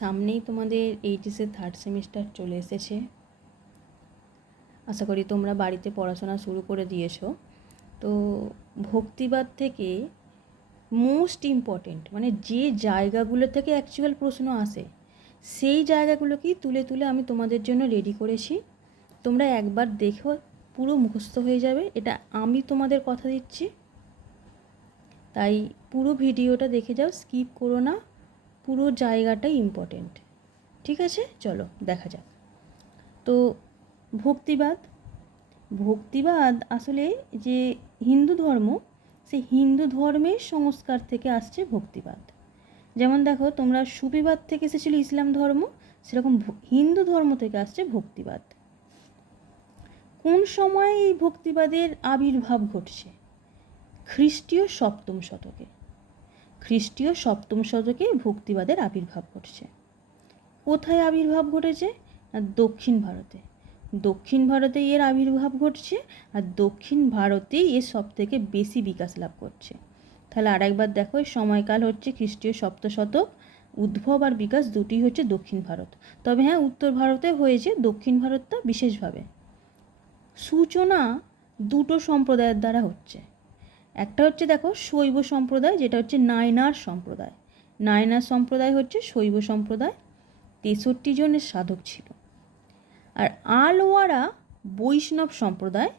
সামনেই তোমাদের এইচএসের third semester চলে এসেছে। আশা করি তোমরা বাড়িতে পড়াশোনা শুরু করে দিয়েছ। তো ভক্তিবাদ থেকে মোস্ট ইম্পর্টেন্ট মানে যে জায়গাগুলো থেকে অ্যাকচুয়াল প্রশ্ন আসে, সেই জায়গাগুলোকেই তুলে তুলে আমি তোমাদের জন্য রেডি করেছি। তোমরা একবার দেখো, পুরো মুখস্থ হয়ে যাবে। এটা আমি তোমাদের কথা দিচ্ছি। তাই পুরো ভিডিওটা দেখে যাও স্কিপ করো না। পুরো জায়গাটাই ইম্পর্টেন্ট ঠিক আছে? চলো, দেখা যাক। তো ভক্তিবাদ ভক্তিবাদ আসলে যে হিন্দু ধর্ম সে হিন্দু ধর্মের সংস্কার থেকে আসছে ভক্তিবাদ। যেমন দেখো, তোমরা সুফিবাদ থেকে এসেছিল ইসলাম ধর্ম, সেরকম হিন্দু ধর্ম থেকে আসছে ভক্তিবাদ। কোন সময় এই ভক্তিবাদের আবির্ভাব ঘটছে? খ্রিস্টীয় সপ্তম শতকে। খ্রিস্টীয় সপ্তম শতকে ভক্তিবাদের আবির্ভাব ঘটছে। কোথায় আবির্ভাব ঘটেছে? দক্ষিণ ভারতে। দক্ষিণ ভারতে এর আবির্ভাব ঘটছে আর দক্ষিণ ভারতেই এর সব থেকে বেশি বিকাশ লাভ করছে। তাহলে আরেকবার দেখো সময়কাল হচ্ছে খ্রিস্টীয় সপ্ত শতক, উদ্ভব আর বিকাশ দুটি হচ্ছে দক্ষিণ ভারত। তবে হ্যাঁ উত্তর ভারতে হয়েছে, দক্ষিণ ভারতটা বিশেষভাবে। সূচনা দুটো সম্প্রদায়ের দ্বারা হচ্ছে। একটা হচ্ছে দেখো শৈব সম্প্রদায়, যেটা হচ্ছে নায়নার সম্প্রদায়। নায়নার সম্প্রদায় হচ্ছে শৈব সম্প্রদায়। তেষট্টি জনের সাধক ছিল। আর আলওয়ারা বৈষ্ণব সম্প্রদায়,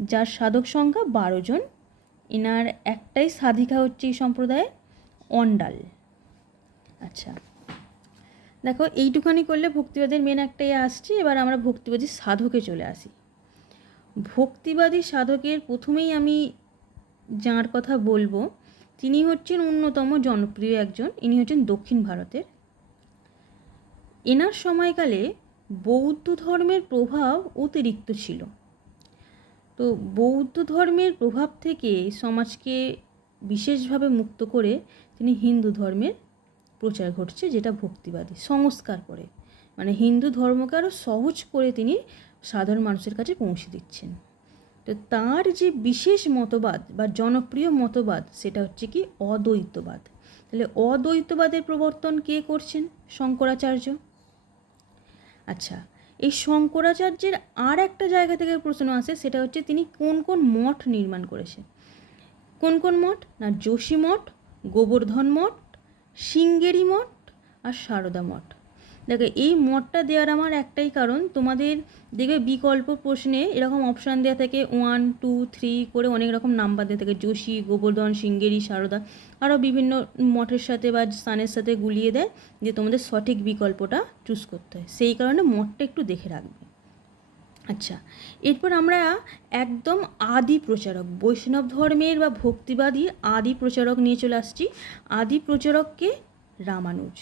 যার সাধক সংখ্যা বারো জন। এনার একটাই সাধিকা হচ্ছে এই সম্প্রদায়ে অন্ডাল। আচ্ছা দেখো এইটুখানি করলে ভক্তিবাদের মেন একটাই আসছে। এবার আমরা ভক্তিবাদী সাধকে চলে আসি। ভক্তিবাদী সাধকের প্রথমেই আমি যার কথা বলব, তিনি হচ্ছেন অন্যতম জনপ্রিয় একজন। ইনি হচ্ছেন দক্ষিণ ভারতের। এনার সময়কালে বৌদ্ধ ধর্মের প্রভাব অতিরিক্ত ছিল। তো বৌদ্ধ ধর্মের প্রভাব থেকে সমাজকে বিশেষভাবে মুক্ত করে তিনি হিন্দু ধর্মের প্রচার ঘটছে, যেটা ভক্তিবাদী, সংস্কার করে। মানে হিন্দু ধর্মকে আরও সহজ করে তিনি সাধারণ মানুষের কাছে পৌঁছে দিচ্ছেন। তো তার যে বিশেষ মতবাদ বা জনপ্রিয় মতবাদ, সেটা হচ্ছে কি অদ্বৈতবাদ। তাহলে অদ্বৈতবাদের প্রবর্তন কে করছেন? শঙ্করাচার্য। আচ্ছা এই শঙ্করাচার্যের আর একটা জায়গা থেকে প্রশ্ন আসে, সেটা হচ্ছে তিনি কোন কোন মঠ নির্মাণ করেছেন? কোন কোন মঠ? না, যোশী মঠ, গোবর্ধন মঠ, সিঙ্গেরি মঠ আর সারদা মঠ। দেখো, এই মঠটা দেওয়ার আমার একটাই কারণ, তোমাদের দেখবে বিকল্প প্রশ্নে এরকম অপশান দেওয়া থাকে ওয়ান টু থ্রি করে অনেক রকম নাম্বার দেওয়া থাকে, যোশী, গোবর্ধন সিঙ্গেরি সারদা, আরও বিভিন্ন মঠের সাথে বা স্থানের সাথে গুলিয়ে দেয়, যে তোমাদের সঠিক বিকল্পটা চুজ করতে হয়। সেই কারণে মঠটা একটু দেখে রাখবে। আচ্ছা এরপর আমরা একদম আদি প্রচারক, বৈষ্ণব ধর্মের বা ভক্তিবাদী আদি প্রচারক নিয়ে চলে আসছি। আদি প্রচারককে রামানুজ।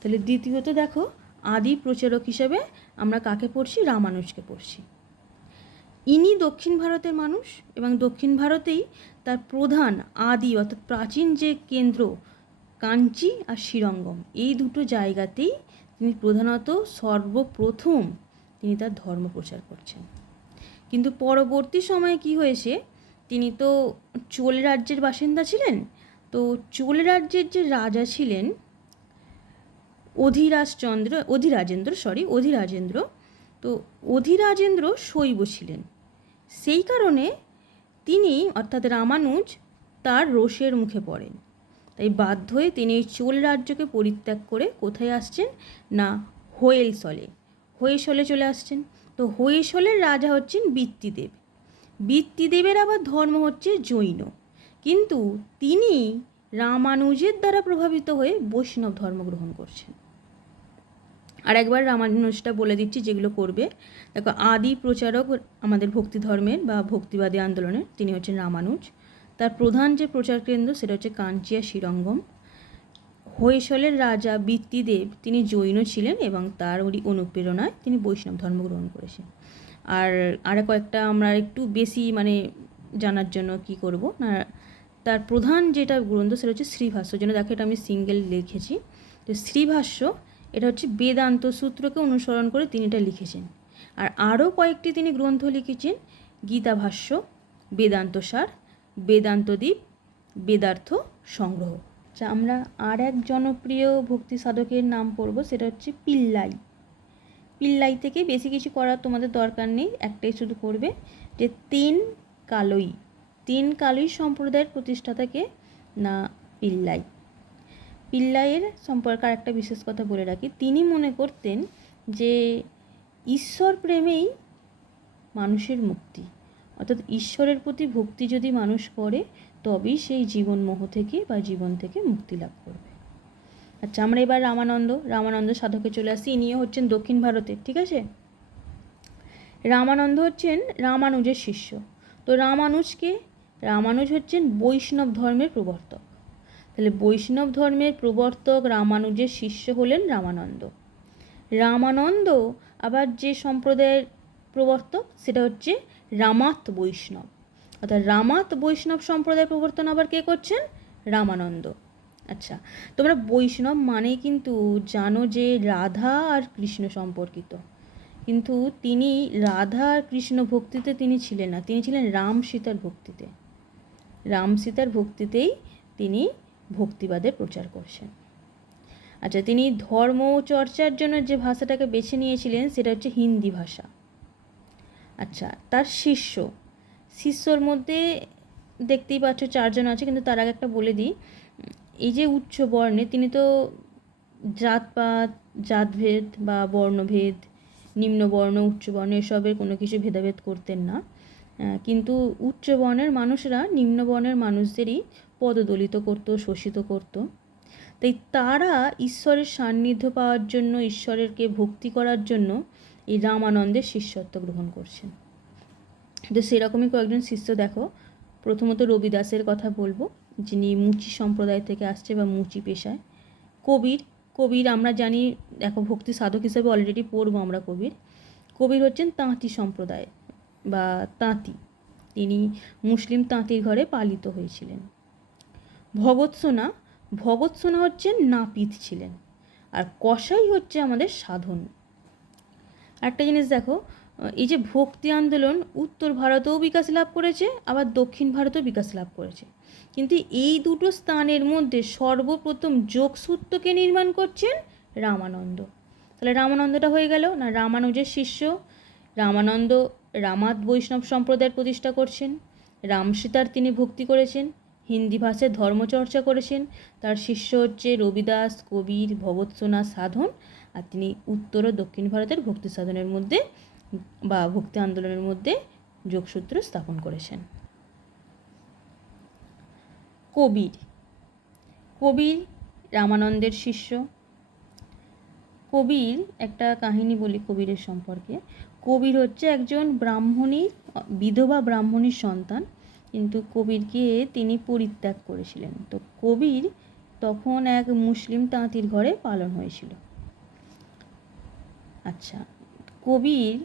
তাহলে দ্বিতীয়ত দেখো আদি প্রচারক হিসেবে আমরা কাকে পড়ছি? রামানুজকে পড়ছি। ইনি দক্ষিণ ভারতের মানুষ এবং দক্ষিণ ভারতেই তার প্রধান আদি অর্থাৎ প্রাচীন যে কেন্দ্র কাঞ্চি আর শ্রীরঙ্গম এই দুটো জায়গাতেই তিনি প্রধানত সর্বপ্রথম তিনি তার ধর্ম প্রচার করছেন। কিন্তু পরবর্তী সময়ে কি হয়েছে? তিনি তো চোল রাজ্যের বাসিন্দা ছিলেন। তো চোল রাজ্যের যে রাজা ছিলেন অধিরাজচন্দ্র, অধিরাজেন্দ্র সরি অধিরাজেন্দ্র। তো অধিরাজেন্দ্র শৈব ছিলেন। সেই কারণে তিনি, অর্থাৎ রামানুজ, তার রোষের মুখে পড়েন। তাই বাধ্য হয়ে তিনি এই চোল রাজ্যকে পরিত্যাগ করে কোথায় আসছেন? না, হোয়েলসলে। হোয়েসলে চলে আসছেন। তো হোয়েসলের রাজা হচ্ছেন বৃত্তিদেব। বৃত্তিদেবের আবার ধর্ম হচ্ছে জৈন। কিন্তু তিনি রামানুজের দ্বারা প্রভাবিত হয়ে বৈষ্ণব ধর্ম গ্রহণ করছেন। আর একবার রামানুজটা বলে দিচ্ছি যেগুলো করবে। দেখো, আদি প্রচারক আমাদের ভক্তি ধর্মের বা ভক্তিবাদী আন্দোলনের, তিনি হচ্ছেন রামানুজ। তার প্রধান যে প্রচার কেন্দ্র, সেটা হচ্ছে কাঞ্চিয়া শ্রীরঙ্গম। হৈসলের রাজা বৃত্তিদেব, তিনি জৈন ছিলেন এবং তার ওই অনুপ্রেরণায় তিনি বৈষ্ণব ধর্ম গ্রহণ করেছেন। আর আর কয়েকটা আমরা একটু বেশি মানে জানার জন্য কি করব না, তার প্রধান যেটা গ্রন্থ সেটা হচ্ছে শ্রীভাষ্য। যেন দেখো এটা আমি সিঙ্গেল লিখেছি। তো শ্রীভাষ্য এটা হচ্ছে বেদান্ত সূত্রকে অনুসরণ করে তিনি এটা লিখেছেন। আর আরও কয়েকটি তিনি গ্রন্থ লিখেছেন, গীতাভাষ্য, বেদান্ত সার বেদান্তদ্বীপ বেদার্থ সংগ্রহ। আচ্ছা আমরা আর এক জনপ্রিয় ভক্তি সাধকের নাম পড়ব, সেটা হচ্ছে পিল্লাই। পিল্লাই থেকে বেশি কিছু করার তোমাদের দরকার নেই, একটাই শুধু করবে যে তিন কালই তিন কালই সম্প্রদায়ের প্রতিষ্ঠাতাকে না পিল্লাই। পিল্লাইয়ের সম্পর্কে একটা বিশেষ কথা বলে রাখি। তিনি মনে করতেন যে ঈশ্বর প্রেমেই মানুষের মুক্তি। অর্থাৎ ঈশ্বরের প্রতি ভক্তি যদি মানুষ করে, তবেই সেই জীবন মোহ থেকে বা জীবন থেকে মুক্তি লাভ করবে। আচ্ছা আমরা এবার রামানন্দ রামানন্দ সাধকে চলে আসি। ইনিও হচ্ছেন দক্ষিণ ভারতের ঠিক আছে? রামানন্দ হচ্ছেন রামানুজের শিষ্য। তো রামানুজকে, রামানুজ হচ্ছেন বৈষ্ণব ধর্মের প্রবর্তক। তাহলে বৈষ্ণব ধর্মের প্রবর্তক রামানুজের শিষ্য হলেন রামানন্দ। রামানন্দ আবার যে সম্প্রদায়ের প্রবর্তক, সেটা হচ্ছে রামাত বৈষ্ণব। অর্থাৎ রামাত বৈষ্ণব সম্প্রদায় প্রবর্তন আবার কে করছেন? রামানন্দ। আচ্ছা তোমরা বৈষ্ণব মানেই কিন্তু জানো যে রাধা আর কৃষ্ণ সম্পর্কিত। কিন্তু তিনি রাধা আর কৃষ্ণ ভক্তিতে তিনি ছিলেন না, তিনি ছিলেন রাম সীতার ভক্তিতে। রাম সীতার ভক্তিতেই তিনি ভক্তিবাদের প্রচার করছেন। আচ্ছা তিনি ধর্ম চর্চার জন্য যে ভাষাটাকে বেছে নিয়েছিলেন, সেটা হচ্ছে হিন্দি ভাষা। আচ্ছা তার শিষ্য, শিষ্যর মধ্যে দেখতেই পাচ্ছ চারজন আছে, কিন্তু তার আগে একটা বলে দিই। এই যে উচ্চ বর্ণে, তিনি তো জাতপাত, জাতভেদ বা বর্ণভেদ নিম্নবর্ণ উচ্চবর্ণ এসবের কোনো কিছু ভেদাভেদ করতেন না। কিন্তু উচ্চ বর্ণের মানুষরা নিম্নবর্ণের মানুষদেরই পদদলিত করতো, শোষিত করতো। তাই তারা ঈশ্বরের সান্নিধ্য পাওয়ার জন্য, ঈশ্বরেরকে ভক্তি করার জন্য এই রামানন্দের শিষ্যত্ব গ্রহণ করছেন। তো সেরকমই কয়েকজন শিষ্য দেখো, প্রথমত রবিদাসের কথা বলব, যিনি মুচি সম্প্রদায় থেকে আসছে বা মুচি পেশায়। কবির কবির আমরা জানি, দেখো ভক্তি সাধক হিসেবে অলরেডি পড়ব আমরা কবির। কবির হচ্ছেন তাঁতি সম্প্রদায় বা তাঁতি। তিনি মুসলিম তাঁতির ঘরে পালিত হয়েছিলেন। ভগৎ সোনা ভগৎ সোনা হচ্ছেন নাপিত ছিলেন আর কসাই হচ্ছে আমাদের সাধন। একটা জিনিস দেখো, এই যে ভক্তি আন্দোলন উত্তর ভারতেও বিকাশ লাভ করেছে, আবার দক্ষিণ ভারতেও বিকাশ লাভ করেছে। কিন্তু এই দুটো স্থানের মধ্যে সর্বপ্রথম যোগসূত্রকে নির্মাণ করছেন রামানন্দ। তাহলে রামানন্দটা হয়ে গেল না রামানুজের শিষ্য? রামানন্দ রামাত বৈষ্ণব সম্প্রদায়ের প্রতিষ্ঠা করছেন রামসীতার তিনি ভক্তি করেছেন হিন্দি ভাষায় ধর্মচর্চা করেছেন। তার শিষ্য হচ্ছে রবিদাস কবির ভগৎসোনা সাধন আর তিনি উত্তর ও দক্ষিণ ভারতের ভক্তি সাধনের মধ্যে বা ভক্তি আন্দোলনের মধ্যে যোগসূত্র স্থাপন করেছেন। কবির কবির রামানন্দের শিষ্য। কবির একটা কাহিনী বলি কবিরের সম্পর্কে। কবির হচ্ছে একজন ব্রাহ্মণীর, বিধবা ব্রাহ্মণীর সন্তান। কিন্তু কবিরকে তিনি পরিত্যাগ করেছিলেন। তো কবির তখন এক মুসলিম তাঁতির ঘরে পালন হয়েছিল। আচ্ছা কবির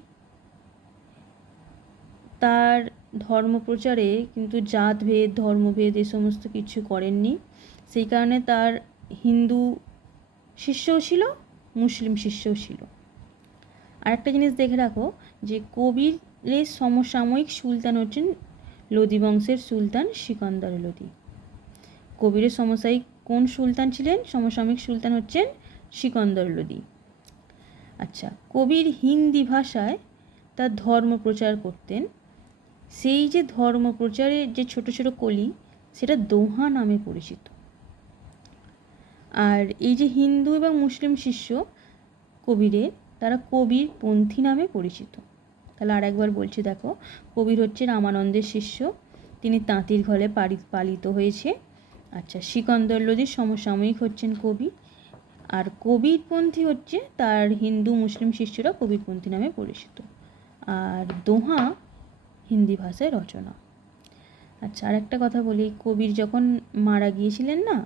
তার ধর্মপ্রচারে কিন্তু জাতভেদ, ধর্মভেদ এ সমস্ত কিছু করেননি। সেই কারণে তার হিন্দু শিষ্যও ছিল, মুসলিম শিষ্যও ছিল। আর একটা জিনিস দেখে রাখো যে কবিরের সমসাময়িক সুলতান হচ্ছেন লোদি বংশের সুলতান সিকন্দর লোদি। কবিরের সমসায়িক কোন সুলতান ছিলেন? সমসাময়িক সুলতান হচ্ছেন সিকন্দর লোদি। আচ্ছা কবির হিন্দি ভাষায় তার ধর্ম প্রচার করতেন। সেই যে ধর্ম প্রচারের যে ছোট ছোট কলি, সেটা দোহা নামে পরিচিত। আর এই যে হিন্দু এবং মুসলিম শিষ্য কবিরে, তারা কবির পন্থী নামে পরিচিত। তাহলে আর একবার বলছি দেখো, কবির হচ্ছে রামানন্দের শিষ্য। তিনি তাঁতির ঘরে পালিত হয়েছে। আচ্ছা সিকন্দর লোদির সমসাময়িক হচ্ছেন কবি। আর কবিরপন্থী হচ্ছে তার হিন্দু মুসলিম শিষ্যরা কবিরপন্থী নামে পরিচিত। আর দোহা হিন্দি ভাষায় রচনা। আচ্ছা আর একটা কথা বলি, কবির যখন মারা গিয়েছিলেন না,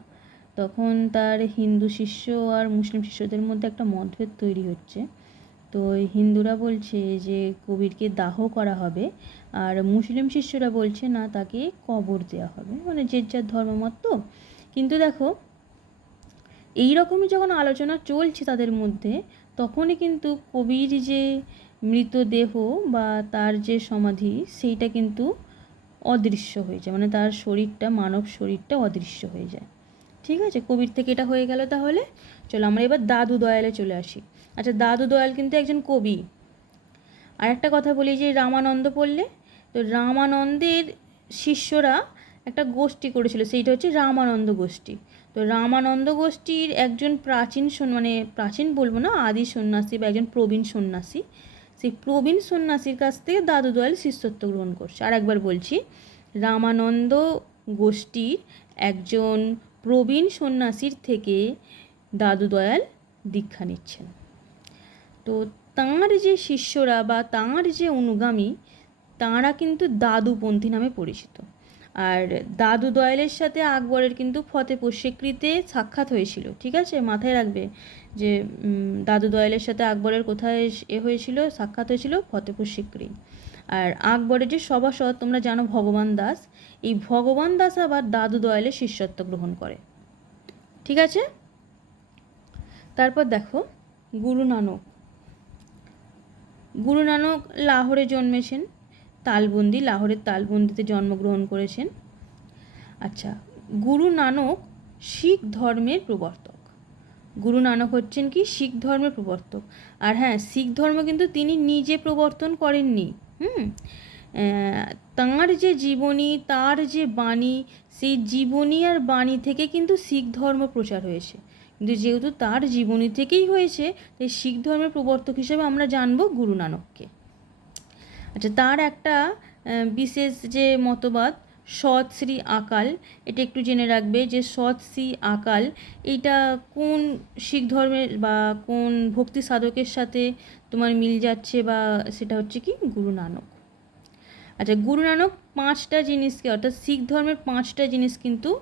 তখন তার হিন্দু শিষ্য আর মুসলিম শিষ্যদের মধ্যে একটা মতভেদ তৈরি হচ্ছে। তো হিন্দুরা বলছে যে কবিরকে দাহ করা হবে আর মুসলিম শিষ্যরা বলছে, না, তাকে কবর দেওয়া হবে। মানে যে যার ধর্মমত তো। কিন্তু দেখো, এই রকমই যখন আলোচনা চলছে তাদের মধ্যে, তখনই কিন্তু কবির যে মৃতদেহ বা তার যে সমাধি, সেইটা কিন্তু অদৃশ্য হয়ে যায়। মানে তার শরীরটা, মানব শরীরটা অদৃশ্য হয়ে যায়। ঠিক আছে? কবির থেকে এটা হয়ে গেল তাহলে। চলো আমরা এবার দাদু দয়ালে চলে আসি। আচ্ছা দাদু দয়াল কিন্তু একজন কবি। আর একটা কথা বলি, যে রামানন্দ পড়লে, তো রামানন্দের শিষ্যরা একটা গোষ্ঠী করেছিল, সেইটা হচ্ছে রামানন্দ গোষ্ঠী। তো রামানন্দ গোষ্ঠীর একজন প্রাচীন মানে প্রাচীন বলব না, আদি সন্ন্যাসী বা একজন প্রবীণ সন্ন্যাসী, সেই প্রবীণ সন্ন্যাসীর কাছ থেকে দাদু দয়াল শিষ্যত্ব গ্রহণ করছে। আর একবার বলছি, রামানন্দ গোষ্ঠীর একজন প্রবীণ সন্ন্যাসীর থেকে দাদু দয়াল দীক্ষা নিচ্ছেন। তো তাঁর যে শিষ্যরা বা তাঁর যে অনুগামী, তাঁরা কিন্তু দাদুপন্থী নামে পরিচিত। আর দাদু দয়ালের সাথে আকবরের কিন্তু ফতেপুর স্বীকৃতে সাক্ষাৎ হয়েছিল, ঠিক আছে? মাথায় রাখবে যে দাদু দয়ালের সাথে আকবরের কোথায় এ হয়েছিল, সাক্ষাৎ হয়েছিল ফতেপুর সিক্রি আর আকবরের যে সভাসদ, তোমরা জানো ভগবান দাস এই ভগবান দাস আবার দাদু দয়ালের শিষ্যত্ব গ্রহণ করে। ঠিক আছে? তারপর দেখো, গুরু নানক। গুরু নানক লাহোরে জন্মেছেন, তালবন্দি, লাহোরের তালবন্দিতে জন্মগ্রহণ করেছেন। আচ্ছা গুরু নানক শিখ ধর্মের প্রবর্তক। গুরু নানক হচ্ছেন কি? শিখ ধর্মের প্রবর্তক। আর হ্যাঁ শিখ ধর্ম কিন্তু তিনি নিজে প্রবর্তন করেননি। হুম? তাঁর যে জীবনী, তার যে বাণী, সেই জীবনী আর বাণী থেকে কিন্তু শিখ ধর্ম প্রচার হয়েছে। কিন্তু যেহেতু তার জীবনী থেকেই হয়েছে, তাই শিখ ধর্মের প্রবর্তক হিসেবে আমরা জানব গুরু নানককে। আচ্ছা তার একটা বিশেষ যে মতবাদ, সৎ শ্রী আকাল, এটা একটু জেনে রাখবে যে সৎ শ্রী আকাল, এইটা কোন শিখ ধর্মের বা কোন ভক্তি সাধকের সাথে তোমার মিল যাচ্ছে বা সেটা হচ্ছে কি? গুরু নানক। আচ্ছা গুরু নানক পাঁচটা জিনিসকে, অর্থাৎ শিখ ধর্মের পাঁচটা জিনিস কিন্তু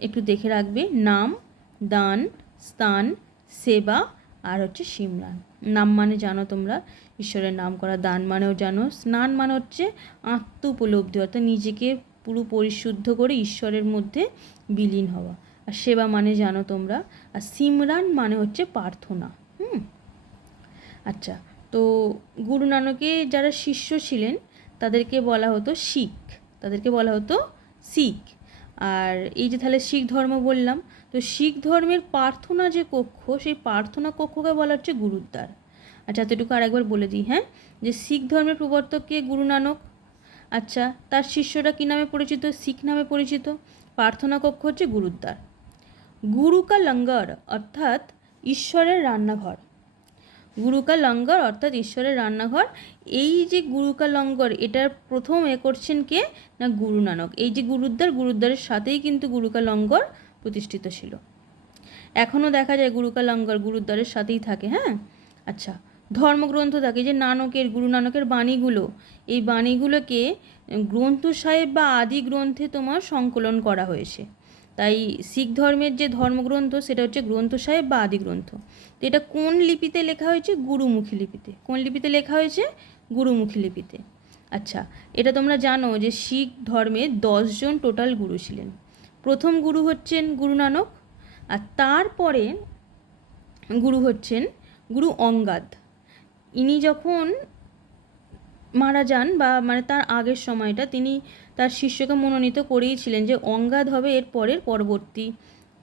একটু দেখে রাখবে। নাম, দান, স্থান, সেবা আর হচ্ছে সিমরান নাম মানে জানো তোমরা, ঈশ্বরের নাম করা। দান মানেও জানো। স্নান মানে হচ্ছে আত্ম উপলব্ধি অর্থাৎ নিজেকে পুরো পরিশুদ্ধ করে ঈশ্বরের মধ্যে বিলীন হওয়া। আর সেবা মানে জানো তোমরা, আর সিমরান মানে হচ্ছে প্রার্থনা। হুম? আচ্ছা তো গুরু নানকে যারা শিষ্য ছিলেন তাদেরকে বলা হতো শিখ। তাদেরকে বলা হতো শিখ। আর এই যে তাহলে শিখ ধর্ম বললাম, তো শিখ ধর্মের প্রার্থনা যে কক্ষ, সেই প্রার্থনা কক্ষকে বলা হচ্ছে গুরুদ্বার। আচ্ছা এতটুকু আরেকবার বলে দিই হ্যাঁ? যে শিখ ধর্মের প্রবর্তক কে? গুরু নানক। আচ্ছা তার শিষ্যরা কী নামে পরিচিত? শিখ নামে পরিচিত। প্রার্থনা কক্ষ হচ্ছে গুরুদ্বার। গুরু কা লঙ্গর, অর্থাৎ ঈশ্বরের রান্নাঘর। গুরুকা লঙ্গর অর্থাৎ ঈশ্বরের রান্নাঘর। এই যে গুরুকা লঙ্গর এটার প্রথম এ করছেন কে? না, গুরু নানক। এই যে গুরুদ্বার, গুরুদ্বারের সাথেই কিন্তু গুরুকা লঙ্গর প্রতিষ্ঠিত ছিল। এখনও দেখা যায় গুরুকা লঙ্গর গুরুদ্বারের সাথেই থাকে হ্যাঁ? আচ্ছা ধর্মগ্রন্থ থাকে যে নানকের, গুরু নানকের বাণীগুলো। এই বাণীগুলোকে গ্রন্থ সাহেব বা আদি গ্রন্থে তোমার সংকলন করা হয়েছে। তাই শিখ ধর্মের যে ধর্মগ্রন্থ, সেটা হচ্ছে গ্রন্থ সাহেব বা আদি গ্রন্থ। তো এটা কোন লিপিতে লেখা হয়েছে? গুরুমুখী লিপিতে। কোন লিপিতে লেখা হয়েছে? গুরুমুখী লিপিতে। আচ্ছা এটা তোমরা জানো যে শিখ ধর্মে দশজন টোটাল গুরু ছিলেন। প্রথম গুরু হচ্ছেন গুরু নানক, আর তারপরে গুরু হচ্ছেন গুরু অঙ্গাদ। ইনি যখন মারা যান বা মানে তার আগের সময়টা তিনি তার শিষ্যকে মনোনীত করেইছিলেন যে অঙ্গাদ হবে এর পরের পরবর্তী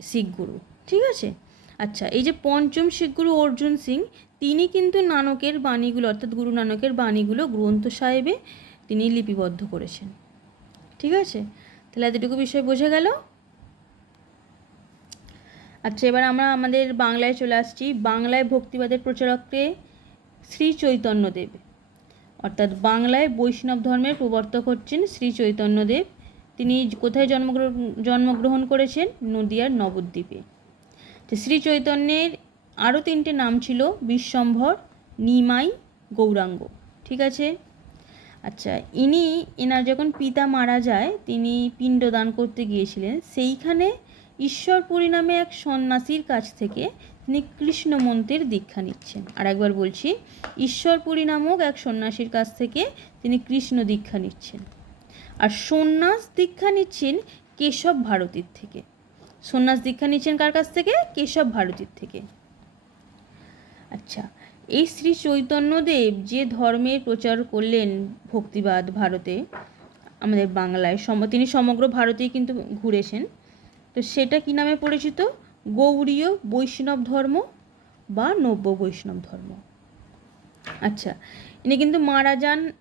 শিখ গুরু ঠিক আছে? আচ্ছা এই যে পঞ্চম শিখ গুরু অর্জুন সিং, তিনি কিন্তু নানকের বাণীগুলো, অর্থাৎ গুরু নানকের বাণীগুলো গ্রন্থ সাহেবে তিনি লিপিবদ্ধ করেছেন। ঠিক আছে? তাহলে এতটুকু বিষয় বোঝা গেল? আচ্ছা এবার আমরা আমাদের বাংলায় চলে আসছি। বাংলায় ভক্তিবাদের প্রচারককে শ্রী চৈতন্যদেব। অর্থাৎ বাংলায় বৈষ্ণব ধর্মের প্রবর্তক হচ্ছেন শ্রী চৈতন্যদেব। তিনি কোথায় জন্মগ্রহণ জন্মগ্রহণ করেছেন? নদিয়ার নবদ্বীপে। শ্রী চৈতন্যের আরও তিনটে নাম ছিল, বিশ্বম্ভর, নিমাই, গৌরাঙ্গ। ঠিক আছে? আচ্ছা ইনি, এনার যখন পিতা মারা যায়, তিনি পিণ্ডদান করতে গিয়েছিলেন। সেইখানে ঈশ্বরপুরী নামে এক সন্ন্যাসীর কাছ থেকে তিনি কৃষ্ণ মন্ত্রের দীক্ষা নিচ্ছেন। আর একবার বলছি ঈশ্বরপুরী নামক এক সন্ন্যাসীর কাছ থেকে তিনি কৃষ্ণ দীক্ষা নিচ্ছেন। আর সন্ন্যাস দীক্ষা নিচ্ছেন কেশব ভারতীর থেকে। সন্ন্যাস দীক্ষা নিচ্ছেন কার কাছ থেকে? কেশব ভারতীর থেকে। আচ্ছা এই শ্রী চৈতন্যদেব যে ধর্মের প্রচার করলেন ভক্তিবাদ ভারতে, আমাদের বাংলায়, সম তিনি সমগ্র ভারতেই কিন্তু ঘুরেছেন। তো সেটা কী নামে পরিচিত? গৌড়ীয় বৈষ্ণব ধর্ম বা নব্য বৈষ্ণব ধর্ম। আচ্ছা ইনি কিন্তু মারা যান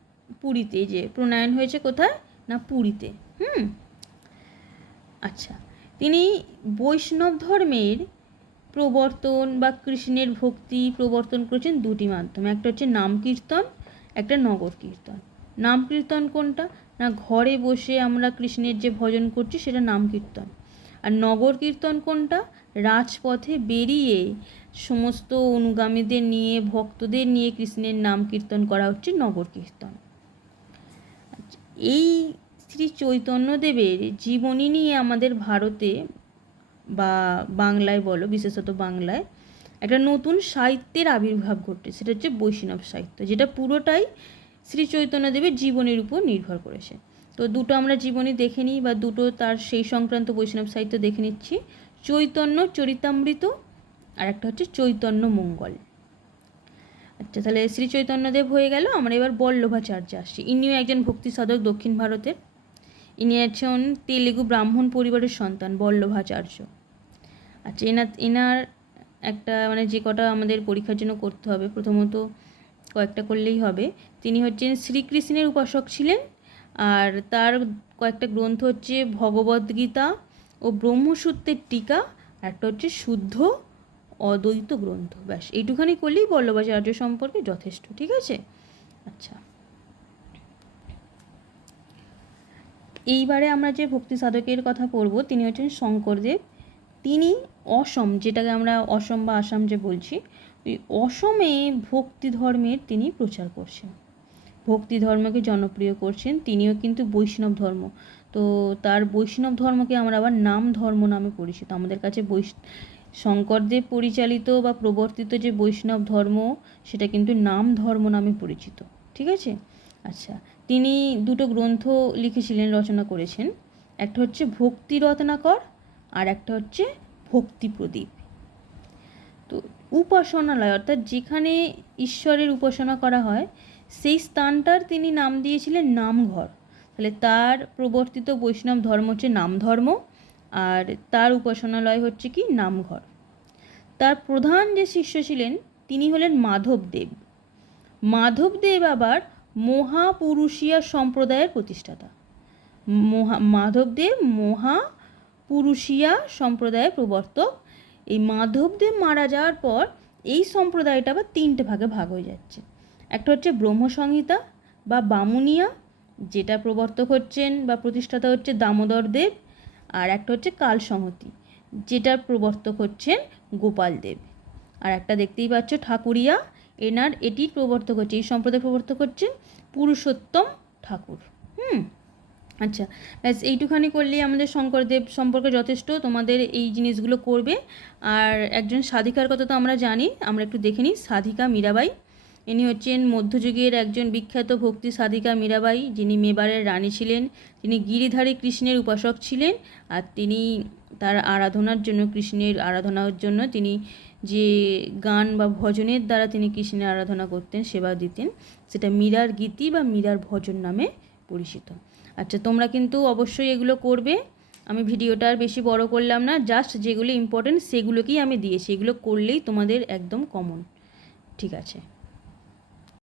পুরীতে যে প্রণয়ন হয়েছে কোথায়? না পুরীতে। হুম? আচ্ছা তিনি বৈষ্ণব ধর্মের প্রবর্তন বা কৃষ্ণের ভক্তি প্রবর্তন করেছেন দুটি মাধ্যমে। একটা হচ্ছে নাম কীর্তন, একটা নগর কীর্তন। নাম কীর্তন কোনটা? না ঘরে বসে আমরা কৃষ্ণের যে ভজন করছি সেটা নাম কীর্তন। আর নগর কীর্তন কোনটা? রাজপথে বেরিয়ে সমস্ত অনুগামীদের নিয়ে ভক্তদের নিয়ে কৃষ্ণের নাম কীর্তন করা হচ্ছে নগর কীর্তন। আচ্ছা, এই শ্রী চৈতন্যদেবের জীবনী নিয়ে আমাদের ভারতে বা বাংলায় বলো বিশেষত বাংলায় একটা নতুন সাহিত্যের আবির্ভাব ঘটে সেটা হচ্ছে বৈষ্ণব সাহিত্য যেটা পুরোটাই শ্রী চৈতন্যদেবের জীবনের উপর নির্ভর করেছে। তো দুটো আমরা জীবনী দেখে নিই বা দুটো তার সেই সংক্রান্ত বৈষ্ণব সাহিত্য দেখে নিচ্ছি। চৈতন্য চরিতামৃত আর একটা হচ্ছে চৈতন্য মঙ্গল। আচ্ছা তাহলে শ্রী চৈতন্যদেব হয়ে গেল। আমরা এবার বল্লভাচার্য আসছি। ইনিও একজন ভক্তি সাধক দক্ষিণ ভারতের। ইনি আছেন তেলেগু ব্রাহ্মণ পরিবারের সন্তান বল্লভাচার্য। আচ্ছা এনার এনার একটা মানে যে কটা আমাদের পরীক্ষার জন্য করতে হবে, প্রথমত কয়েকটা করলেই হবে। তিনি হচ্ছেন শ্রীকৃষ্ণের উপাসক ছিলেন। আর তার কয়েকটা গ্রন্থ হচ্ছে ভগবদ্গীতা ও ব্রহ্মসূত্রের টিকা, একটা হচ্ছে শুদ্ধ অদ্বৈত গ্রন্থ। ব্যাস, এইটুখানি করলেই বল্লভাচার্য সম্পর্কে যথেষ্ট, ঠিক আছে? আচ্ছা। এইবারে আমরা যে ভক্তি সাধকের কথা পড়ব, তিনি হচ্ছেন শঙ্করদেব। তিনি অসম, যেটাকে আমরা অসম বা আসাম যে বলছি ওই অসমে ভক্তি ধর্মের তিনি প্রচার করছেন। ভক্তি ধর্মকে জনপ্রিয় করছেন, তিনিও কিন্তু বৈষ্ণব ধর্ম। তো তার বৈষ্ণব ধর্মকে আমরা আবার নাম ধর্ম নামে পরিচিত। আমাদের কাছে বৈষ শঙ্করদেব পরিচালিত বা প্রবর্তিত যে বৈষ্ণব ধর্ম, সেটা কিন্তু নাম ধর্ম নামে পরিচিত। ঠিক আছে? আচ্ছা তিনি দুটো গ্রন্থ লিখেছিলেন, রচনা করেছেন। একটা হচ্ছে ভক্তি রত্নাকর আর একটা হচ্ছে ভক্তি প্রদীপ। তো উপাসনালয়, অর্থাৎ যেখানে ঈশ্বরের উপাসনা করা হয়, সেই স্থানটার তিনি নাম দিয়েছিলেন নামঘর। তাহলে তার প্রবর্তিত বৈষ্ণব ধর্ম হচ্ছে নাম ধর্ম আর তার উপাসনালয় হচ্ছে কি? নামঘর। তার প্রধান যে শিষ্য ছিলেন, তিনি হলেন মাধবদেব। মাধবদেব আবার মহাপুরুষিয়া সম্প্রদায়ের প্রতিষ্ঠাতা। মহা, মাধবদেব মহাপুরুষিয়া সম্প্রদায়ের প্রবর্তক। এই মাধবদেব মারা যাওয়ার পর এই সম্প্রদায়টা আবার তিনটে ভাগে ভাগ হয়ে যাচ্ছে। একটা হচ্ছে ব্রহ্মসংহিতা বা বামুনিয়া যেটা প্রবর্তক হচ্ছেন বা প্রতিষ্ঠাতা হচ্ছে দামোদর দেব আর একটা হচ্ছে কালসংহতি যেটার প্রবর্তক হচ্ছেন গোপাল দেব। আর একটা দেখতেই পাচ্ছ ঠাকুরিয়া, এনার এটির প্রবর্তক হচ্ছে, এই সম্প্রদায়ের প্রবর্তক হচ্ছে পুরুষোত্তম ঠাকুর। হুম আচ্ছা ব্যাস, এইটুখানি করলেই আমাদের শঙ্করদেব সম্পর্কে যথেষ্ট, তোমাদের এই জিনিসগুলো করবে। আর একজন সাধিকার কথা তো আমরা জানি, আমরা একটু দেখে নিই, সাধিকা মীরাবাই। ইনি হচ্ছেন মধ্যযুগের একজন বিখ্যাত ভক্তি সাধিকা মীরাবাই। যিনি মেবারের রানী ছিলেন, তিনি গিরিধারী কৃষ্ণের উপাসক ছিলেন আর তিনি তার আরাধনার জন্য, কৃষ্ণের আরাধনার জন্য তিনি যে গান বা ভজনের দ্বারা তিনি কৃষ্ণের আরাধনা করতেন, সেবা দিতেন, সেটা মীরার গীতি বা মীরার ভজন নামে পরিচিত। আচ্ছা তোমরা কিন্তু অবশ্যই এগুলো করবে। আমি ভিডিওটা আর বেশি বড় করলাম না জাস্ট যেগুলো ইম্পর্টেন্ট সেগুলোকেই আমি দিয়েছি। এগুলো করলেই তোমাদের একদম কমন ঠিক আছে।